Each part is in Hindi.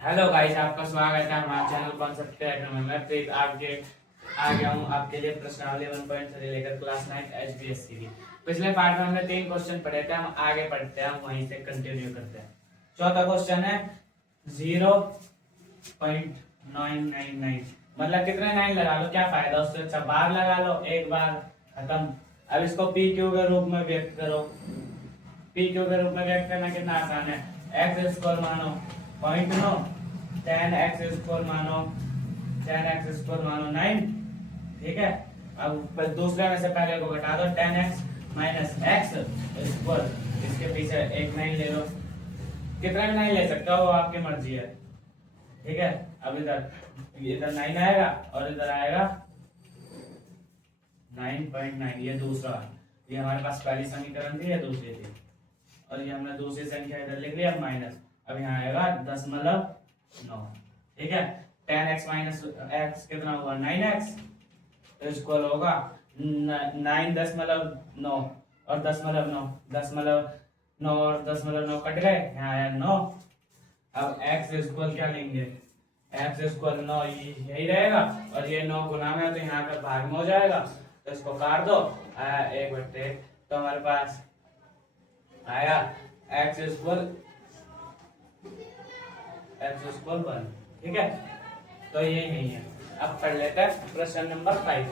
हेलो गाइस, आपका स्वागत है हमारे चैनल कॉन्सेप्ट क्रैकर में। मैं प्रीत आपके आ गया हूँ आपके लिए प्रश्नावली 1.3 लेकर क्लास 9 एचबीएससी की। पिछले पार्ट में हमने 3 क्वेश्चन पढ़े थे, हम आगे पढ़ते हैं, हम वहीं से कंटिन्यू करते हैं। चौथा क्वेश्चन है 0.999, मतलब कितने 9 लगा लो, क्या फायदा, उससे अच्छा बार लगा लो, एक बार खत्म। अब इसको पी क्यू के रूप में व्यक्त करो। पी क्यू के रूप में व्यक्त करना कितना आसान है। एक्स स्क्वायर मानो 0.9, 10x स्क्वायर मानो 10x स्क्वायर मानो 9, ठीक है। अब दूसरे में से पहले को घटा दो, 10x माइनस एक्स स्क्वायर, इसके पीछे एक 9 ले लो, कितना भी 9 ले सकते हो, वो आपकी मर्जी है, ठीक है। अब इधर 9 आएगा और इधर आएगा 9.9, ये दूसरा, ये हमारे पास पहली समीकरण थी, ये दूसरी थी, और ये हमने दूसरी संख्या इधर लिख लिया माइनस। अब यहाँ आएगा 10.9, ठीक है। 10x माइनस एक्स कितना होगा 9x, तो इसको होगा 9.9 और 10.9, 10.9 और 10.9 कट गए, यहाँ आया 9। अब x इक्वल क्या लेंगे, x इक्वल 9 यही रहेगा, और ये 9 गुना में है तो यहाँ का भाग में हो जाएगा, तो इसको काट दो, आया 1/1, तो हमारे पास आया x इक्वल 1, ठीक है। तो ये नहीं है। अब पढ़ लेते हैं प्रश्न नंबर 5।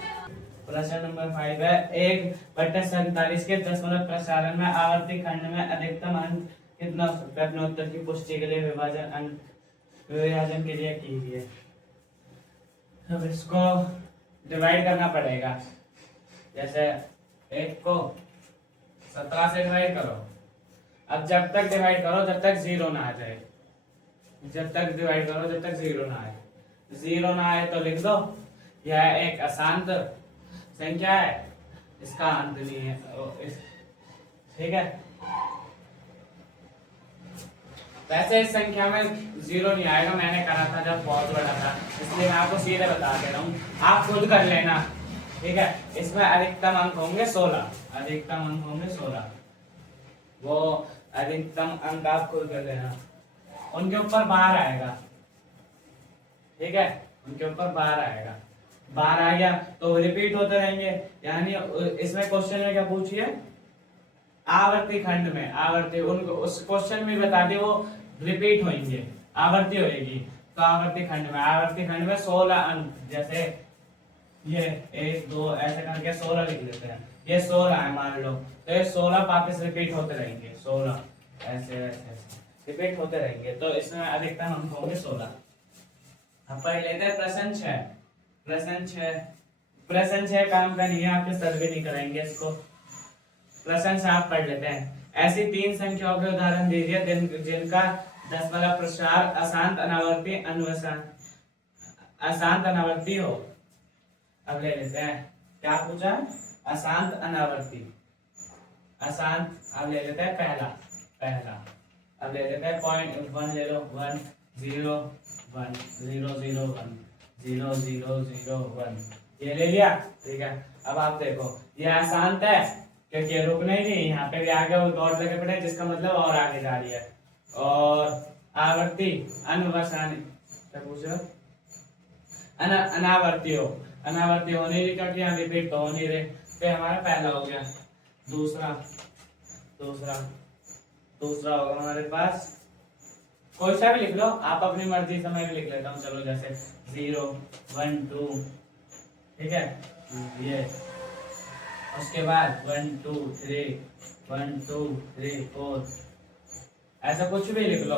प्रश्न नंबर 5 है 1/47 के दशमलव प्रसारण में आवर्ती खंड में अधिकतम अंक कितना, प्रश्नोत्तर की पुष्टि के लिए विभाजन के लिए कीजिए। अब इसको डिवाइड करना पड़ेगा, जैसे 1 को 17 से डिवाइड करो। अब जब तक डिवाइड करो जब तक 0 ना आ जाए, जब तक डिवाइड करो जब तक 0 ना आए, 0 ना आए तो लिख दो यह एक अशांत संख्या है, इसका अंत नहीं है, ठीक है। वैसे इस संख्या में 0 नहीं आएगा, मैंने करा था जब बहुत बड़ा था, इसलिए मैं आपको सीधे बता दे रहा हूँ, आप खुद कर लेना, ठीक है। इसमें अधिकतम अंक होंगे 16, अधिकतम अंक होंगे 16, वो अधिकतम अंक आप खुद कर लेना, उनके ऊपर बार आएगा, ठीक है, उनके ऊपर बार आएगा, बार आ गया तो रिपीट होते रहेंगे। यानी इसमें क्वेश्चन में क्या पूछिए, आवर्ती खंड में, आवर्ती उनको उस क्वेश्चन में बता दे वो रिपीट होंगे, आवर्ती होएगी, तो आवर्ती खंड में 16 अंक, जैसे ये 1 2 ऐसे करके 16 लिख लेते हैं, ये 16 है मान लो, तो ये 16 वापस रिपीट होते रहेंगे, 16 ऐसे ऐसे रिपीट होते रहेंगे, तो इसमें अधिकतम अंक होंगे 16। अब पढ़ लेते हैं प्रश्न 6। प्रश्न 6 काम का नहीं है, आपके सर भी नहीं कराएंगे इसको। प्रश्न 7 पढ़ लेते हैं। ऐसी 3 संख्याओं के उदाहरण दीजिए जिनका दशमलव प्रसार अशांत अनावर्ती हो। अब ले लेते हैं, क्या पूछा है, अशांत अनावर्ती, अशांत। अब ले लेते हैं पहला, अब ले लेते हैं 0.1 ले लो, 1 0 1 0 0 1 0 0 0 1, ये ले लिया, ठीक है। अब आप देखो ये अशांत है क्योंकि ये रुक नहीं रही, यहाँ पे भी आगे वो डॉट लगे पड़े, जिसका मतलब और आगे जा रही है। और आवर्ती अनवसानी, क्या पूछो, अनावर्ती हो, अनावर्ती हो नहीं रही क्योंकि यहाँ रिपीट तो हो नहीं रहे, तो हमारा पहला हो गया। दूसरा होगा हमारे पास, कोई सा भी लिख लो आप अपनी मर्जी से, मैं भी लिख लेता हूँ, चलो जैसे 0 1 2, ठीक है, ये उसके बाद 1 2 3 1 2 3 4, ऐसा कुछ भी लिख लो।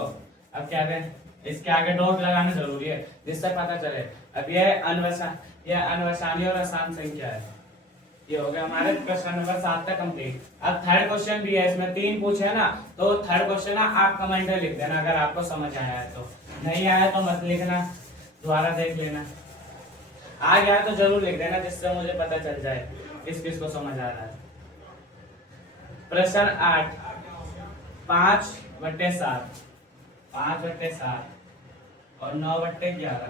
अब क्या करें, इसके आगे डॉट लगाना जरूरी है जिससे पता चले। अब ये अनवसानी और आसान संख्या है। ये हो गया हमारे प्रश्न नंबर 7 तक कंप्लीट। अब थर्ड क्वेश्चन भी है, इसमें 3 पूछे है ना, तो थर्ड क्वेश्चन ना आप कमेंट में लिख देना अगर आपको समझ आया है, तो नहीं आया तो मत लिखना, दोबारा देख लेना, आ गया तो जरूर लिख देना जिससे मुझे पता चल जाए किस किस को समझ आ रहा है। प्रश्न 8, 5/7 और 9/11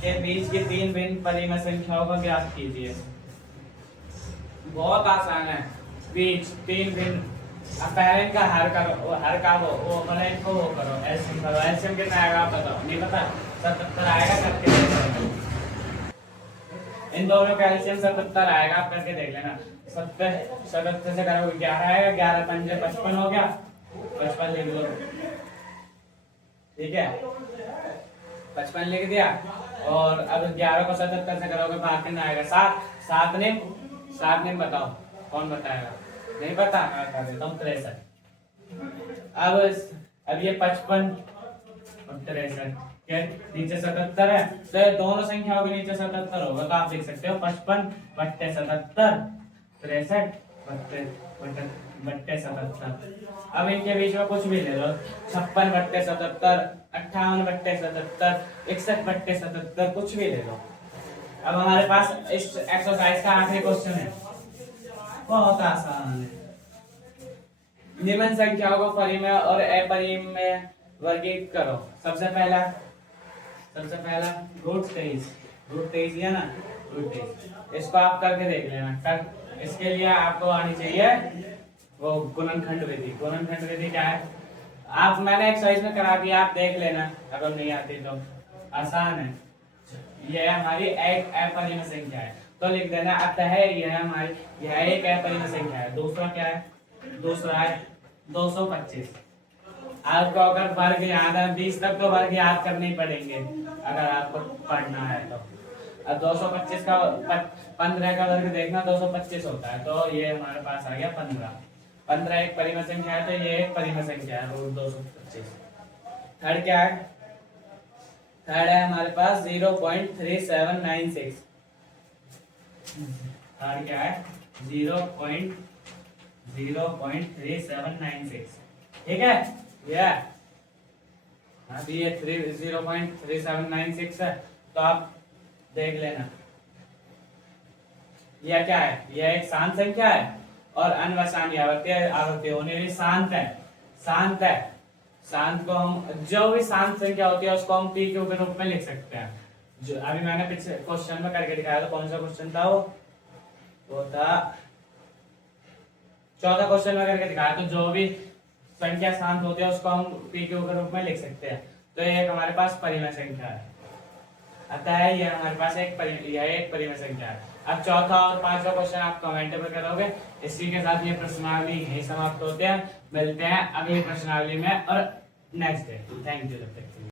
के बीच की 3 भिन्न परिमेय संख्याओं का ज्ञात कीजिए। बहुत आसान है, बीच 3 भिन्न अब पहले इनका हर करो, हर का वो मतलब इनको वो करो, एलसीएम करो। एलसीएम कितना आएगा आप बताओ, नहीं पता? 77 आएगा, करके देख लेना। इन दोनों का एलसीएम 77 आएगा, आप करके देख लेना। 77 से करोगे 11 आएगा, 11 पंजे 55 हो गया, 55 लिख लो, ठीक है, 55 लिख दिया। और अब 11 को 77 से करोगे बाहर कितना आएगा? 7। 7 ने बताओ, कौन बताएगा? नहीं पता? मैं बता देता हूँ, 63। अब ये 55 और 63 के नीचे 77 है, तो ये दोनों संख्याओं के नीचे 77 होगा, तो आप लिख सकते हो 55 बट्टे 77, 63 बट्टे 77। अब इनके बीच में कुछ भी ले लो, 56 बट्टे 77, 58 बट्टे 77, 61 बट्टे 77, कुछ भी ले लो। अब हमारे पास इस एक्सरसाइज का आखिरी क्वेश्चन है, बहुत आसान है। निम्न संख्याओं को परिमेय और अपरिमेय में वर्गीकृत करो। सबसे पहला √23 है ना, √23 इसको आप करके देख लेना। इसके लिए आपको आनी चाहिए वो गुणनखंड विधि क्या है? आप मैंने एक्सरसाइज में करा दिया, आप देख लेना, अगर नहीं आती तो आसान है। यह हमारी एक अपरिमेय संख्या है, तो लिख देना अतः यह एक अपरिमेय संख्या है। दूसरा क्या है? दूसरा है 225। आपको अगर वर्ग याद है 20 तक, तो वर्ग याद करने ही पड़ेंगे अगर आपको पढ़ना है तो। अब 225 का 15 का वर्ग देखना 225 होता है, तो ये हमारे पास आ गया 15 एक परिमेय संख्या है, तो ये एक परिमेय संख्या है √225। थर्ड क्या है? थर्ड है हमारे पास 0.3796। थर्ड क्या है? 0.3796, ठीक है। अभी ये 0.3796 है, तो आप देख लेना यह क्या है? यह एक शांत संख्या है और अनवसानी आवृत्ति होने भी शांत है। शांत को हम, जो भी शांत संख्या होती है उसको हम पी क्यू के रूप में लिख सकते हैं। जो अभी मैंने पिछले क्वेश्चन में करके दिखाया था, कौन सा क्वेश्चन था वो था 14 क्वेश्चन में करके दिखाया। तो जो भी संख्या शांत होती है उसको हम पी क्यू के रूप में लिख सकते हैं। तो ये हमारे पास परिमेय संख्या है, अतः यह हमारे पास एक परिमेय संख्या है। अब चौथा और पांचवा क्वेश्चन आप कमेंट में करोगे। इसी के साथ ये प्रश्नावली यही समाप्त होते हैं। मिलते हैं अगली प्रश्नावली में और नेक्स्ट डे। Thank you.